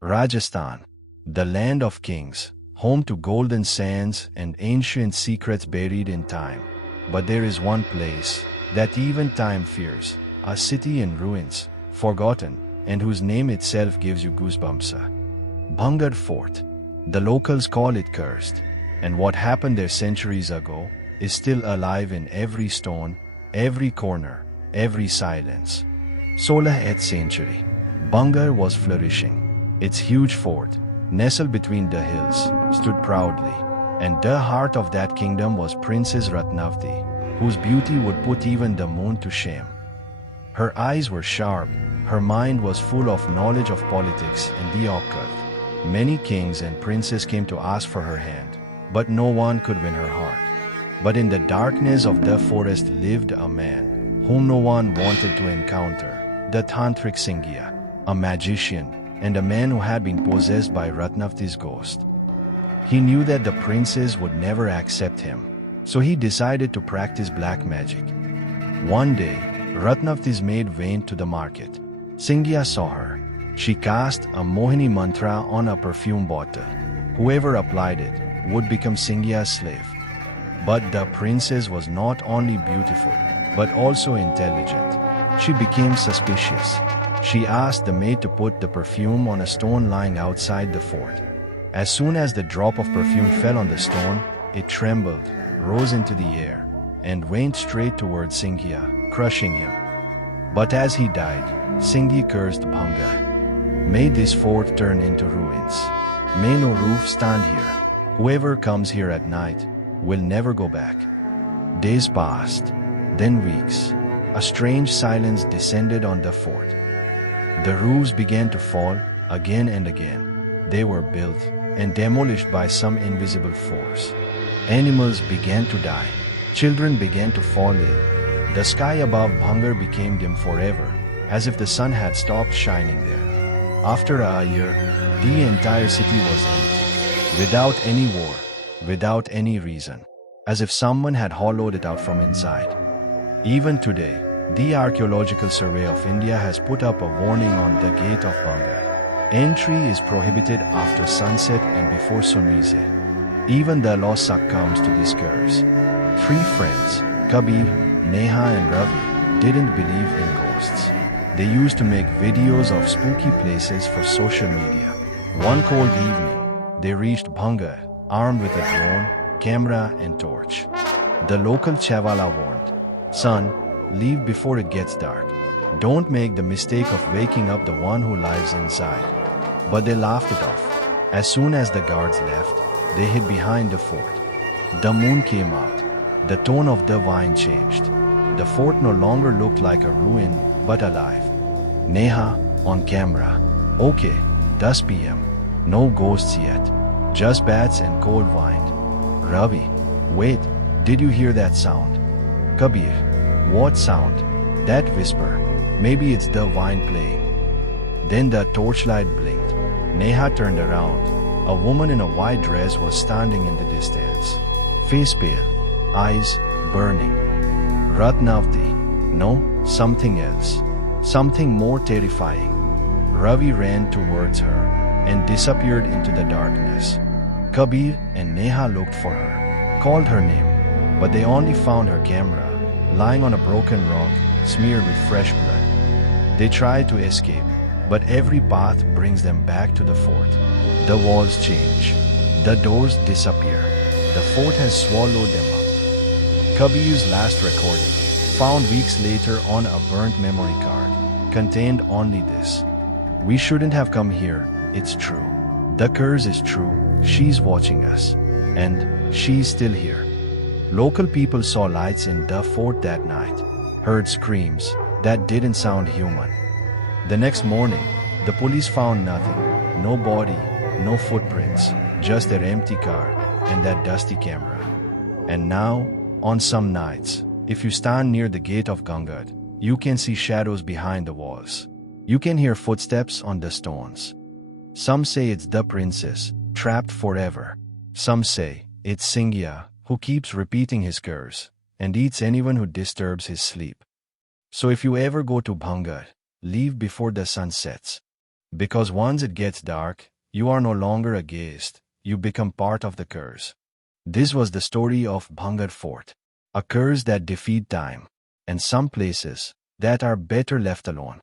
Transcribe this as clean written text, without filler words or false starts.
Rajasthan, the land of kings, home to golden sands and ancient secrets buried in time. But there is one place that even time fears, a city in ruins, forgotten, and whose name itself gives you goosebumps. Bhangarh Fort. The locals call it cursed, and what happened there centuries ago is still alive in every stone, every corner, every silence. 16th century, Bhangarh was flourishing. Its huge fort, nestled between the hills, stood proudly, and the heart of that kingdom was Princess Ratnavati, whose beauty would put even the moon to shame. Her eyes were sharp, her mind was full of knowledge of politics and the occult. Many kings and princes came to ask for her hand, but no one could win her heart. But in the darkness of the forest lived a man whom no one wanted to encounter, the Tantric Singhiya, a magician, and a man who had been possessed by Ratnavati's ghost. He knew that the princess would never accept him, so he decided to practice black magic. One day, Ratnavati's maid went to the market. Singhiya saw her. She cast a Mohini mantra on a perfume bottle. Whoever applied it would become Singhiya's slave. But the princess was not only beautiful, but also intelligent. She became suspicious. She asked the maid to put the perfume on a stone lying outside the fort. As soon as the drop of perfume fell on the stone, it trembled, rose into the air, and went straight towards Singhiya, crushing him. But as he died, Singhiya cursed Bhangarh. May this fort turn into ruins. May no roof stand here. Whoever comes here at night will never go back. Days passed, then weeks. A strange silence descended on the fort. The roofs began to fall again and again. They were built and demolished by some invisible force. Animals began to die. Children began to fall ill. The sky above Bhangarh became dim forever, as if the sun had stopped shining there. After a year, the entire city was empty, without any war, without any reason, as if someone had hollowed it out from inside. Even today, the Archaeological Survey of India has put up a warning on the gate of Bhangarh. Entry is prohibited after sunset and before sunrise. Even the law succumbs to this curse. Three friends, Kabir, Neha and Ravi, didn't believe in ghosts. They used to make videos of spooky places for social media. One cold evening, they reached Bhangarh, armed with a drone, camera and torch. The local chavala warned, "Son, leave before it gets dark. Don't make the mistake of waking up the one who lives inside." But they laughed it off. As soon as the guards left, they hid behind the fort. The moon came out. The tone of the wine changed. The fort no longer looked like a ruin, but alive. Neha, on camera. "Okay, 10 p.m. No ghosts yet. Just bats and cold wine." Ravi, "Wait, did you hear that sound?" Kabir, "What sound?" "That whisper. Maybe it's the wine playing." Then the torchlight blinked. Neha turned around. A woman in a white dress was standing in the distance. Face pale, eyes burning. Ratnavati. No, something else. Something more terrifying. Ravi ran towards her and disappeared into the darkness. Kabir and Neha looked for her, called her name, but they only found her camera, lying on a broken rock, smeared with fresh blood. They tried to escape, but every path brings them back to the fort. The walls change. The doors disappear. The fort has swallowed them up. Kabir's last recording, found weeks later on a burnt memory card, contained only this: "We shouldn't have come here, it's true. The curse is true, she's watching us. And she's still here." Local people saw lights in the fort that night, heard screams that didn't sound human. The next morning, the police found nothing. No body, no footprints, just their empty car and that dusty camera. And now, on some nights, if you stand near the gate of Bhangarh, you can see shadows behind the walls. You can hear footsteps on the stones. Some say it's the princess, trapped forever. Some say it's Singhiya, who keeps repeating his curse and eats anyone who disturbs his sleep. So if you ever go to Bhangarh, leave before the sun sets. Because once it gets dark, you are no longer a guest, you become part of the curse. This was the story of Bhangarh Fort, a curse that defied time, and some places that are better left alone.